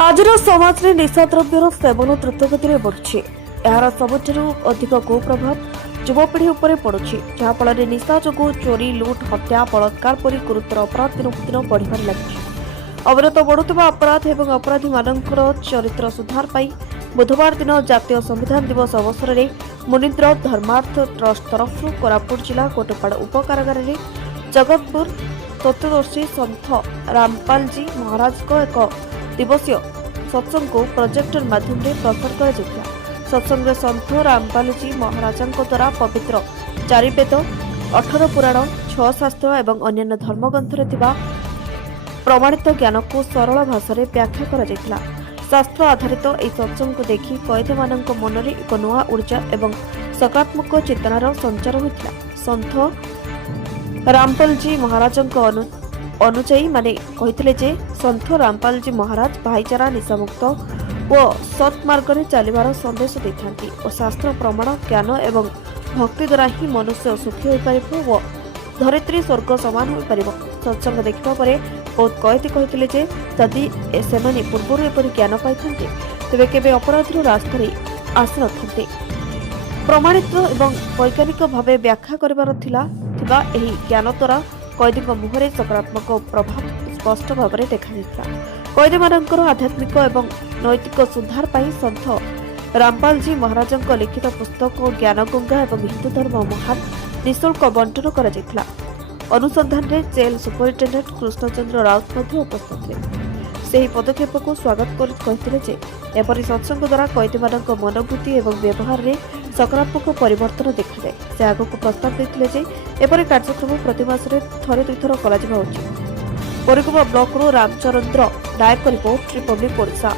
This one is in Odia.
आज समाज में निशाद्रव्यर सेवन द्रुतगति बढ़ुଛି। यार सबुठाରୁ ଅଧିକ କୁପ୍ରଭାବ ଯୁବପିଢ଼ି ଉପରେ ପଡୁଛି, ଯାହା ଫଳରେ ନିଶା ଯୋଗୁଁ ଚୋରି, ଲୁଟ୍, ହତ୍ୟା, ବଳାତ୍କାର ପରି ଗୁରୁତର ଅପରାଧ ଦିନକୁ ଦିନ ବଢ଼ିବାରେ ଲାଗିଛି। ଅବିରତ ବଢୁଥିବା ଅପରାଧ ଏବଂ ଅପରାଧୀମାନଙ୍କର ଚରିତ୍ର ସୁଧାର ପାଇଁ ବୁଧବାର ଦିନ ଜାତୀୟ ସମ୍ବିଧାନ ଦିବସ ଅବସରରେ ମୁନିନ୍ଦ୍ର ଧର୍ମାର୍ଥ ଟ୍ରଷ୍ଟ ତରଫରୁ କୋରାପୁଟ ଜିଲ୍ଲା କୋଟପାଡ଼ ଉପକାରାଗାରରେ ଜଗତପୁର ତତ୍ତ୍ୱଦର୍ଶୀ ସନ୍ଥ ରାମପାଲଜୀ ମହାରାଜଙ୍କ ଏକ ଦିବସୀୟ ସତ୍ସଙ୍ଗକୁ ପ୍ରୋଜେକ୍ଟର ମାଧ୍ୟମରେ ପ୍ରସାର କରାଯାଇଥିଲା। ସତ୍ସଙ୍ଗରେ ସନ୍ଥ ରାମପାଲଜୀ ମହାରାଜଙ୍କ ଦ୍ୱାରା ପବିତ୍ର 4 ବେଦ, 18 ପୁରାଣ, 6 ଶାସ୍ତ୍ର ଏବଂ ଅନ୍ୟାନ୍ୟ ଧର୍ମଗ୍ରନ୍ଥରେ ଥିବା ପ୍ରମାଣିତ ଜ୍ଞାନକୁ ସରଳ ଭାଷାରେ ବ୍ୟାଖ୍ୟା କରାଯାଇଥିଲା। ଶାସ୍ତ୍ର ଆଧାରିତ ଏହି ସତ୍ସଙ୍ଗକୁ ଦେଖି କଏଦୀମାନଙ୍କ ମନରେ ଏକ ନୂଆ ଉର୍ଜା ଏବଂ ସକାରାତ୍ମକ ଚେତନାର ସଞ୍ଚାର ହୋଇଥିଲା। ସନ୍ଥ ରାମପାଲଜୀ ମହାରାଜଙ୍କ ଅନୁଯାୟୀ ମାନେ କହିଥିଲେ ଯେ ସନ୍ଥ ରାମପାଲଜୀ ମହାରାଜ ଭାଇଚାରା, ନିଶାମୁକ୍ତ ଓ ସତ୍ ମାର୍ଗରେ ଚାଲିବାର ସନ୍ଦେଶ ଦେଇଥାନ୍ତି ଓ ଶାସ୍ତ୍ର ପ୍ରମାଣ, ଜ୍ଞାନ ଏବଂ ଭକ୍ତି ଦ୍ୱାରା ହିଁ ମନୁଷ୍ୟ ସୁଖୀ ହୋଇପାରିବ ଓ ଧରିତ୍ରୀ ସ୍ୱର୍ଗ ସମାନ ହୋଇପାରିବ। ସତ୍ସଙ୍ଗ ଦେଖିବା ପରେ ବହୁତ କଏଦୀ କହିଥିଲେ ଯେ ଯଦି ସେମାନେ ପୂର୍ବରୁ ଏପରି ଜ୍ଞାନ ପାଇଥାନ୍ତେ ତେବେ କେବେ ଅପରାଧର ରାସ୍ତାରେ ଆସିନଥାନ୍ତେ। ପ୍ରମାଣିତ ଏବଂ ବୈଜ୍ଞାନିକ ଭାବେ ବ୍ୟାଖ୍ୟା କରିବାର ଥିବା ଏହି ଜ୍ଞାନ ଦ୍ୱାରା କଏଦୀଙ୍କ ମୁହଁରେ ସକାରାତ୍ମକ ପ୍ରଭାବ ସ୍ପଷ୍ଟ ଭାବରେ ଦେଖାଯାଇଥିଲା। କଏଦୀମାନଙ୍କର ଆଧ୍ୟାତ୍ମିକ ଏବଂ ନୈତିକ ସୁଧାର ପାଇଁ ସନ୍ଥ ରାମପାଲଜୀ ମହାରାଜଙ୍କ ଲିଖିତ ପୁସ୍ତକ ଜ୍ଞାନଗଙ୍ଗା ଏବଂ ହିନ୍ଦୁ ଧର୍ମ ମହାନ ନିଃଶୁଳ୍କ ବଣ୍ଟନ କରାଯାଇଥିଲା। ଅନୁସନ୍ଧାନରେ ଜେଲ୍ ସୁପରିଟେଣ୍ଡେଣ୍ଟ କୃଷ୍ଣଚନ୍ଦ୍ର ରାଉତ ମଧ୍ୟ ଉପସ୍ଥିତ ଥିଲେ। ସେହି ପଦକ୍ଷେପକୁ ସ୍ୱାଗତ କରି କହିଥିଲେ ଯେ ଏପରି ସତ୍ସଙ୍ଗ ଦ୍ୱାରା କଏଦୀମାନଙ୍କ ମନୋବୃତ୍ତି ଏବଂ ବ୍ୟବହାରରେ ସକାରାତ୍ମକ ପରିବର୍ତ୍ତନ ଦେଖାଯାଏ। ସେ ଆଗକୁ ପ୍ରସ୍ତାବ ଦେଇଥିଲେ ଯେ ଏପରି କାର୍ଯ୍ୟକ୍ରମ ପ୍ରତି ମାସରେ ଥରେ ଦୁଇଥର କରାଯିବା ଉଚିତ। ବୋରିଗୁମା ବ୍ଲକରୁ ରାମଚନ୍ଦ୍ର ନାୟକ ରିପୋର୍ଟ, ରିପବ୍ଲିକ ଓଡ଼ିଶା।